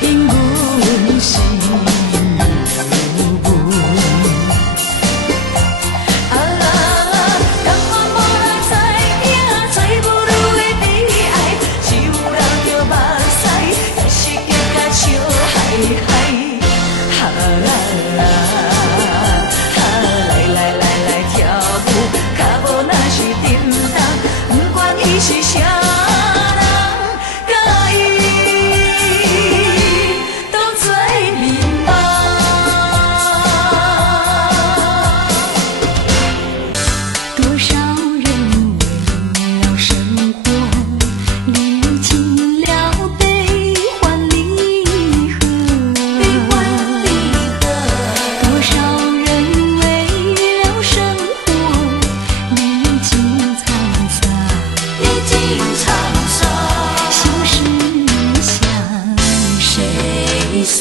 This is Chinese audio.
因阮是有阮。啊啦啦，甘愿无人知影，做母女的悲哀，是有人着目屎，也是结甲笑嗨嗨。哈啦啦，哈来来来来跳舞，脚步若是沉重，不管伊是啥人，甲伊当作美梦。多少人为了生活，历尽了悲欢离合。多少人为了生活，历尽沧桑。心事向谁诉？